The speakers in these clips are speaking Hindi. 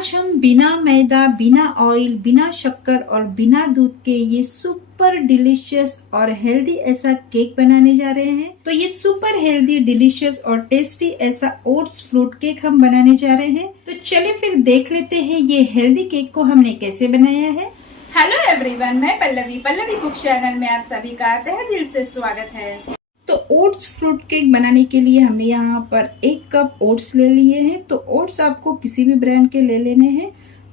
आज हम बिना मैदा, बिना ऑयल, बिना शक्कर और बिना दूध के ये सुपर डिलीशियस और हेल्दी ऐसा केक बनाने जा रहे हैं। तो ये सुपर हेल्दी, डिलीशियस और टेस्टी ऐसा ओट्स फ्रूट केक हम बनाने जा रहे हैं। तो चलिए फिर देख लेते हैं ये हेल्दी केक को हमने कैसे बनाया है। हेलो एवरीवन, मैं पल्लवी कुक चैनल में आप सभी का तहे दिल से स्वागत है। तो ओट्स फ्रूट केक बनाने के लिए हमने यहाँ पर 1 कप ओट्स ले लिए हैं। तो ओट्स आपको किसी भी ब्रांड के ले लेने हैं।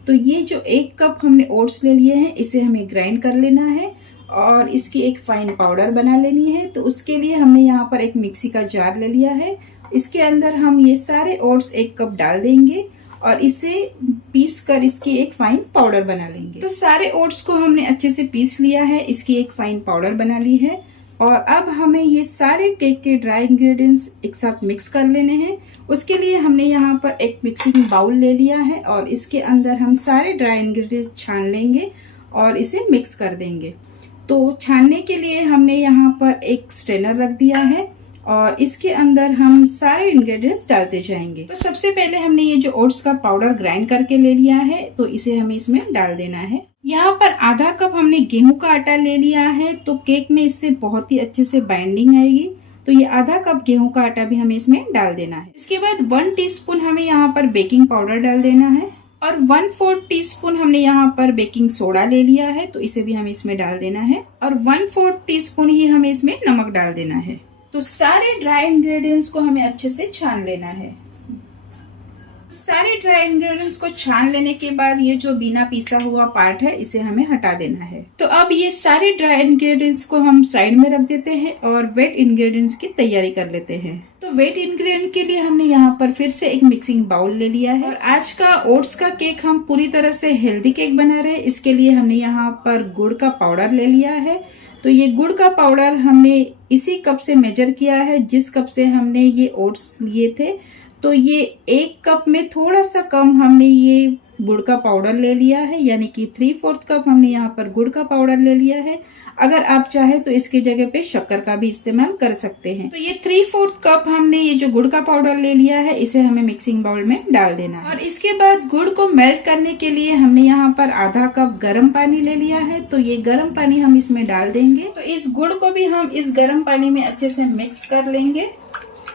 तो ये जो 1 कप हमने ओट्स ले लिए हैं, इसे हमें ग्राइंड कर लेना है और इसकी एक फाइन पाउडर बना लेनी है। तो उसके लिए हमने यहाँ पर एक मिक्सी का जार ले लिया है। इसके अंदर हम ये सारे ओट्स 1 कप डाल देंगे और इसे पीस कर इसकी एक फाइन पाउडर बना लेंगे। तो सारे ओट्स को हमने अच्छे से पीस लिया है, इसकी एक फाइन पाउडर बना ली है। और अब हमें ये सारे केक के ड्राई इंग्रेडिएंट्स एक साथ मिक्स कर लेने हैं। उसके लिए हमने यहाँ पर एक मिक्सिंग बाउल ले लिया है और इसके अंदर हम सारे ड्राई इंग्रेडिएंट्स छान लेंगे और इसे मिक्स कर देंगे। तो छानने के लिए हमने यहाँ पर एक स्ट्रेनर रख दिया है और इसके अंदर हम सारे इंग्रेडिएंट्स डालते जाएंगे। तो सबसे पहले हमने ये जो ओट्स का पाउडर ग्राइंड करके ले लिया है, तो इसे हमें इसमें डाल देना है। यहाँ पर आधा कप हमने गेहूं का आटा ले लिया है। तो केक में इससे बहुत ही अच्छे से बाइंडिंग आएगी। तो ये आधा कप गेहूं का आटा भी हमें इसमें डाल देना है। इसके बाद 1 टीस्पून हमें यहाँ पर बेकिंग पाउडर डाल देना है और 1/4 टीस्पून हमने यहाँ पर बेकिंग सोडा ले लिया है। तो इसे भी हमें इसमें डाल देना है और 1/4 टीस्पून ही हमें इसमें नमक डाल देना है। तो सारे ड्राई इंग्रेडिएंट्स को हमें अच्छे से छान लेना है। सारे ड्राई इंग्रेडिएंट्स को छान लेने के बाद ये जो बिना पीसा हुआ पार्ट है, इसे हमें हटा देना है। तो अब ये सारे ड्राई इंग्रेडिएंट्स को हम साइड में रख देते हैं और वेट इंग्रेडिएंट्स की तैयारी कर लेते हैं। तो वेट इंग्रेडिएंट के लिए हमने यहाँ पर फिर से एक मिक्सिंग बाउल ले लिया है और आज का ओट्स का केक हम पूरी तरह से हेल्दी केक बना रहे हैं। इसके लिए हमने यहाँ पर गुड़ का पाउडर ले लिया है। तो ये गुड़ का पाउडर हमने इसी कप से मेजर किया है जिस कप से हमने ये ओट्स लिए थे। तो ये 1 कप में थोड़ा सा कम हमने ये गुड़ का पाउडर ले लिया है, यानी कि 3/4 कप हमने यहाँ पर गुड़ का पाउडर ले लिया है। अगर आप चाहे तो इसके जगह पे शक्कर का भी इस्तेमाल कर सकते हैं। तो ये 3/4 कप हमने ये जो गुड़ का पाउडर ले लिया है, इसे हमें मिक्सिंग बाउल में डाल देना है। और इसके बाद गुड़ को मेल्ट करने के लिए हमने यहाँ पर आधा कप गर्म पानी ले लिया है। तो ये गर्म पानी हम इसमें डाल देंगे। तो इस गुड़ को भी हम इस गर्म पानी में अच्छे से मिक्स कर लेंगे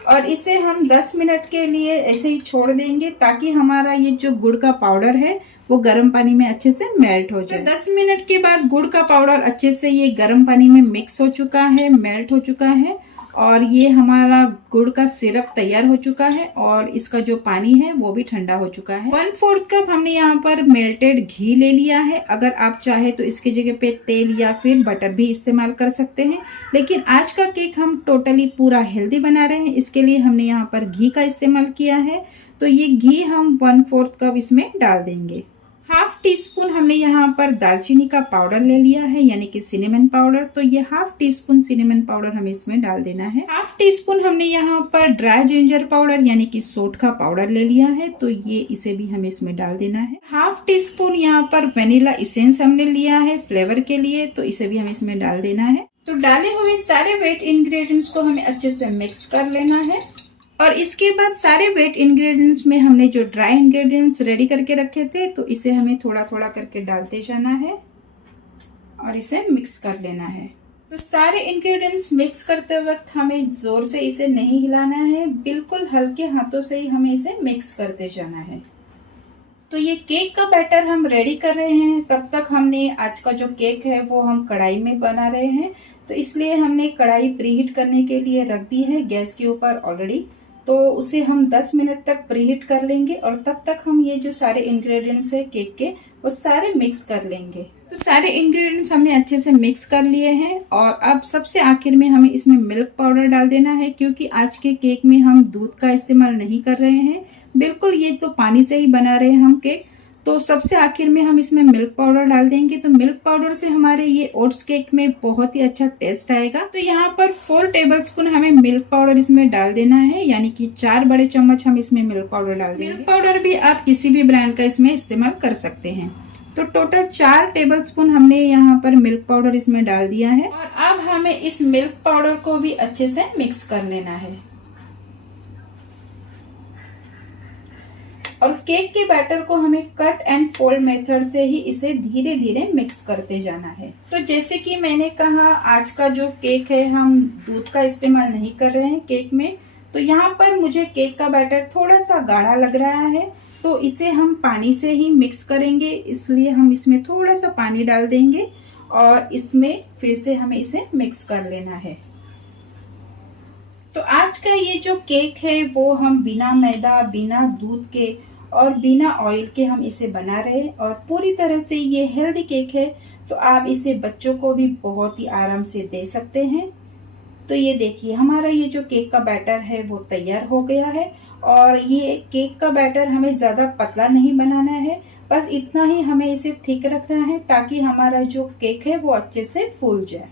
और इसे हम 10 मिनट के लिए ऐसे ही छोड़ देंगे ताकि हमारा ये जो गुड़ का पाउडर है वो गर्म पानी में अच्छे से मेल्ट हो जाए। 10 मिनट के बाद गुड़ का पाउडर अच्छे से ये गर्म पानी में मिक्स हो चुका है, मेल्ट हो चुका है और ये हमारा गुड़ का सिरप तैयार हो चुका है और इसका जो पानी है वो भी ठंडा हो चुका है। 1/4 कप हमने यहाँ पर मेल्टेड घी ले लिया है। अगर आप चाहे तो इसके जगह पे तेल या फिर बटर भी इस्तेमाल कर सकते हैं, लेकिन आज का केक हम टोटली पूरा हेल्दी बना रहे हैं, इसके लिए हमने यहाँ पर घी का इस्तेमाल किया है। तो ये घी हम 1/4 कप इसमें डाल देंगे। 1/2 टीस्पून हमने यहाँ पर दालचीनी का पाउडर ले लिया है, यानी कि सिनेमन पाउडर। तो ये 1/2 टीस्पून सिनेमन पाउडर हमें इसमें डाल देना है। 1/2 टीस्पून हमने यहाँ पर ड्राई जिंजर पाउडर यानी कि सोंठ का पाउडर ले लिया है। तो ये इसे भी हमें इसमें डाल देना है। 1/2 टीस्पून यहाँ पर वेनिला एसेंस हमने लिया है फ्लेवर के लिए। तो इसे भी हमें इसमें डाल देना है। तो डाले हुए सारे वेट इंग्रेडिएंट्स को हमें अच्छे से मिक्स कर लेना है और इसके बाद सारे वेट इंग्रेडिएंट्स में हमने जो ड्राई इंग्रेडिएंट्स रेडी करके रखे थे, तो इसे हमें थोड़ा थोड़ा करके डालते जाना है और इसे मिक्स कर लेना है। तो सारे इंग्रेडिएंट्स मिक्स करते वक्त हमें जोर से इसे नहीं हिलाना है, बिल्कुल हल्के हाथों से ही हमें इसे मिक्स करते जाना है। तो ये केक का बैटर हम रेडी कर रहे हैं, तब तक हमने आज का जो केक है वो हम कढ़ाई में बना रहे हैं। तो इसलिए हमने कढ़ाई प्रीहीट करने के लिए रख दी है गैस के ऊपर ऑलरेडी। तो उसे हम 10 मिनट तक प्रीहीट कर लेंगे और तब तक हम ये जो सारे इंग्रेडिएंट्स है केक के वो सारे मिक्स कर लेंगे। तो सारे इंग्रेडिएंट्स हमने अच्छे से मिक्स कर लिए हैं और अब सबसे आखिर में हमें इसमें मिल्क पाउडर डाल देना है, क्योंकि आज के केक में हम दूध का इस्तेमाल नहीं कर रहे हैं, बिल्कुल ये तो पानी से ही बना रहे हैं हम केक। तो सबसे आखिर में हम इसमें मिल्क पाउडर डाल देंगे। तो मिल्क पाउडर से हमारे ये ओट्स केक में बहुत ही अच्छा टेस्ट आएगा। तो यहाँ पर 4 टेबलस्पून हमें मिल्क पाउडर इसमें डाल देना है, यानी कि 4 बड़े चम्मच हम इसमें मिल्क पाउडर डाल देंगे। मिल्क पाउडर भी आप किसी भी ब्रांड का इसमें इस्तेमाल कर सकते हैं। तो टोटल 4 टेबलस्पून हमने यहाँ पर मिल्क पाउडर इसमें डाल दिया है और अब हमें इस मिल्क पाउडर को भी अच्छे से मिक्स कर लेना है। और केक के बैटर को हमें कट एंड फोल्ड मेथड से ही इसे धीरे धीरे मिक्स करते जाना है। तो जैसे कि मैंने कहा, आज का जो केक है हम दूध का इस्तेमाल नहीं कर रहे हैं केक में। तो यहाँ पर मुझे केक का बैटर थोड़ा सा गाढ़ा लग रहा है, तो इसे हम पानी से ही मिक्स करेंगे, इसलिए हम इसमें थोड़ा सा पानी डाल देंगे और इसमें फिर से हमें इसे मिक्स कर लेना है। तो आज का ये जो केक है वो हम बिना मैदा, बिना दूध के और बिना ऑयल के हम इसे बना रहे हैं और पूरी तरह से ये हेल्दी केक है। तो आप इसे बच्चों को भी बहुत ही आराम से दे सकते हैं। तो ये देखिए, हमारा ये जो केक का बैटर है वो तैयार हो गया है। और ये केक का बैटर हमें ज्यादा पतला नहीं बनाना है, बस इतना ही हमें इसे थिक रखना है ताकि हमारा जो केक है वो अच्छे से फूल जाए।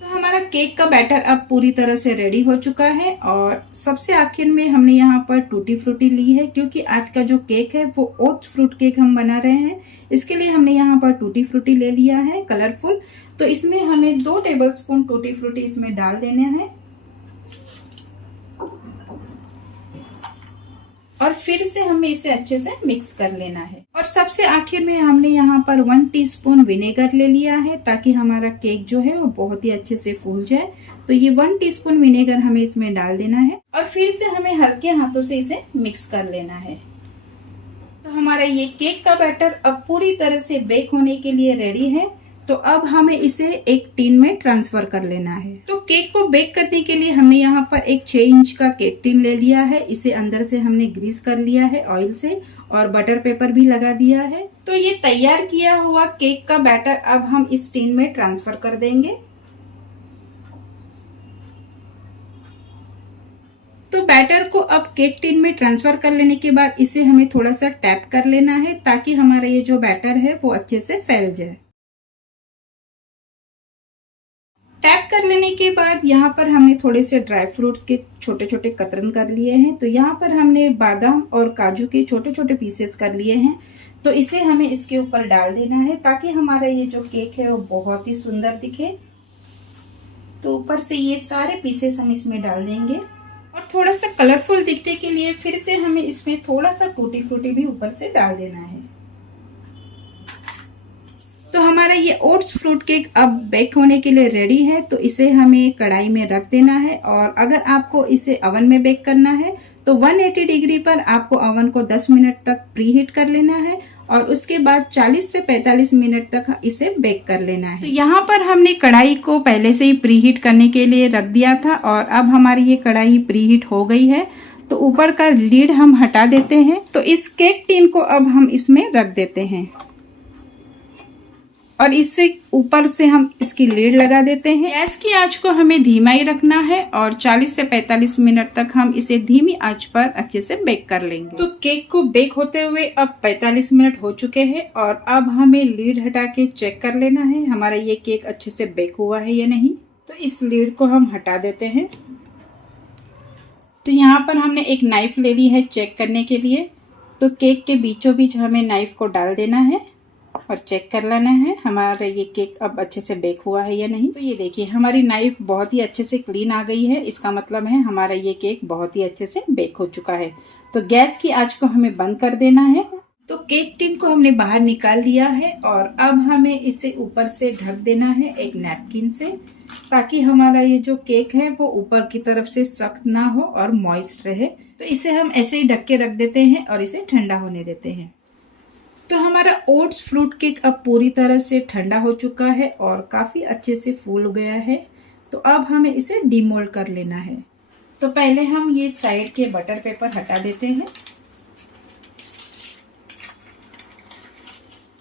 तो हमारा केक का बैटर अब पूरी तरह से रेडी हो चुका है और सबसे आखिर में हमने यहाँ पर टूटी फ्रूटी ली है, क्योंकि आज का जो केक है वो ओट्स फ्रूट केक हम बना रहे हैं। इसके लिए हमने यहाँ पर टूटी फ्रूटी ले लिया है कलरफुल। तो इसमें हमें 2 टेबलस्पून टूटी फ्रूटी इसमें डाल देने हैं और फिर से हमें इसे अच्छे से मिक्स कर लेना है। और सबसे आखिर में हमने यहाँ पर 1 टीस्पून विनेगर ले लिया है ताकि हमारा केक जो है वो बहुत ही अच्छे से फूल जाए। तो ये 1 टीस्पून विनेगर हमें इसमें डाल देना है और फिर से हमें हल्के हाथों से इसे मिक्स कर लेना है। तो हमारा ये केक का बैटर अब पूरी तरह से बेक होने के लिए रेडी है। तो अब हमें इसे एक टिन में ट्रांसफर कर लेना है। तो केक को बेक करने के लिए हमने यहाँ पर एक 6 इंच का केक टिन ले लिया है। इसे अंदर से हमने ग्रीस कर लिया है ऑयल से और बटर पेपर भी लगा दिया है। तो ये तैयार किया हुआ केक का बैटर अब हम इस टिन में ट्रांसफर कर देंगे। तो बैटर को अब केक टिन में ट्रांसफर कर लेने के बाद इसे हमें थोड़ा सा टैप कर लेना है ताकि हमारा ये जो बैटर है वो अच्छे से फैल जाए। टैप कर लेने के बाद यहाँ पर हमने थोड़े से ड्राई फ्रूट्स के छोटे छोटे कतरन कर लिए हैं। तो यहाँ पर हमने बादाम और काजू के छोटे छोटे पीसेस कर लिए हैं। तो इसे हमें इसके ऊपर डाल देना है ताकि हमारा ये जो केक है वो बहुत ही सुंदर दिखे। तो ऊपर से ये सारे पीसेस हम इसमें डाल देंगे और थोड़ा सा कलरफुल दिखने के लिए फिर से हमें इसमें थोड़ा सा टूटी फ्रूटी भी ऊपर से डाल देना है। तो हमारा ये ओट्स फ्रूट केक अब बेक होने के लिए रेडी है। तो इसे हमें कढ़ाई में रख देना है और अगर आपको इसे ओवन में बेक करना है तो 180 डिग्री पर आपको ओवन को 10 मिनट तक प्री हीट कर लेना है और उसके बाद 40 से 45 मिनट तक इसे बेक कर लेना है। तो यहाँ पर हमने कढ़ाई को पहले से ही प्री हीट करने के लिए रख दिया था और अब हमारी ये कढ़ाई प्री हीट हो गई है। तो ऊपर का लीड हम हटा देते हैं। तो इस केक टिन को अब हम इसमें रख देते हैं और इससे ऊपर से हम इसकी लीड लगा देते हैं। गैस की आंच को हमें धीमा ही रखना है और 40 से 45 मिनट तक हम इसे धीमी आंच पर अच्छे से बेक कर लेंगे। तो केक को बेक होते हुए अब 45 मिनट हो चुके हैं और अब हमें लीड हटा के चेक कर लेना है हमारा ये केक अच्छे से बेक हुआ है या नहीं। तो इस लीड को हम हटा देते हैं। तो यहाँ पर हमने एक नाइफ ले ली है चेक करने के लिए। तो केक के बीचों बीच हमें नाइफ को डाल देना है और चेक कर लेना है हमारा ये केक अब अच्छे से बेक हुआ है या नहीं। तो ये देखिए, हमारी नाइफ बहुत ही अच्छे से क्लीन आ गई है। इसका मतलब है हमारा ये केक बहुत ही अच्छे से बेक हो चुका है। तो गैस की आंच को हमें बंद कर देना है। तो केक टिन को हमने बाहर निकाल दिया है और अब हमें इसे ऊपर से ढक देना है एक नैपकिन से, ताकि हमारा ये जो केक है वो ऊपर की तरफ से सख्त ना हो और मॉइस्ट रहे। तो इसे हम ऐसे ही ढक के रख देते हैं और इसे ठंडा होने देते हैं। तो हमारा ओट्स फ्रूट केक अब पूरी तरह से ठंडा हो चुका है और काफी अच्छे से फूल गया है। तो अब हमें इसे डीमोल्ड कर लेना है। तो पहले हम ये साइड के बटर पेपर हटा देते हैं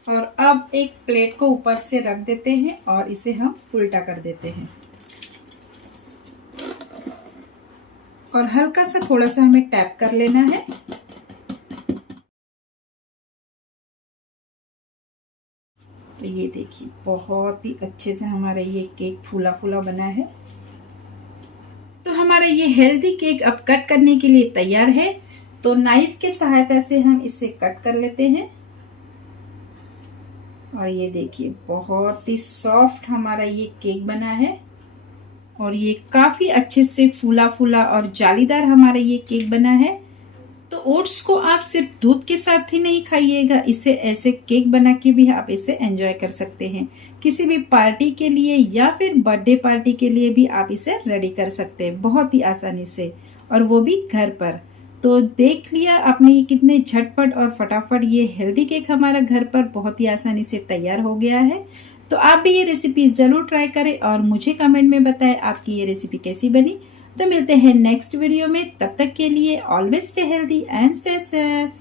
और अब एक प्लेट को ऊपर से रख देते हैं और इसे हम उल्टा कर देते हैं और हल्का सा थोड़ा सा हमें टैप कर लेना है। तो ये देखिए, बहुत ही अच्छे से हमारा ये केक फूला फूला बना है। तो हमारा ये हेल्दी केक अब कट करने के लिए तैयार है। तो नाइफ के सहायता से हम इसे कट कर लेते हैं और ये देखिए, बहुत ही सॉफ्ट हमारा ये केक बना है और ये काफी अच्छे से फूला फूला और जालीदार हमारा ये केक बना है। तो ओट्स को आप सिर्फ दूध के साथ ही नहीं खाइएगा, इसे ऐसे केक बना के भी आप इसे एंजॉय कर सकते हैं। किसी भी पार्टी के लिए या फिर बर्थडे पार्टी के लिए भी आप इसे रेडी कर सकते हैं बहुत ही आसानी से, और वो भी घर पर। तो देख लिया आपने कितने झटपट और फटाफट ये हेल्दी केक हमारा घर पर बहुत ही आसानी से तैयार हो गया है। तो आप भी ये रेसिपी जरूर ट्राई करें और मुझे कमेंट में बताएं आपकी ये रेसिपी कैसी बनी। तो मिलते हैं नेक्स्ट वीडियो में, तब तक के लिए always stay healthy and stay safe.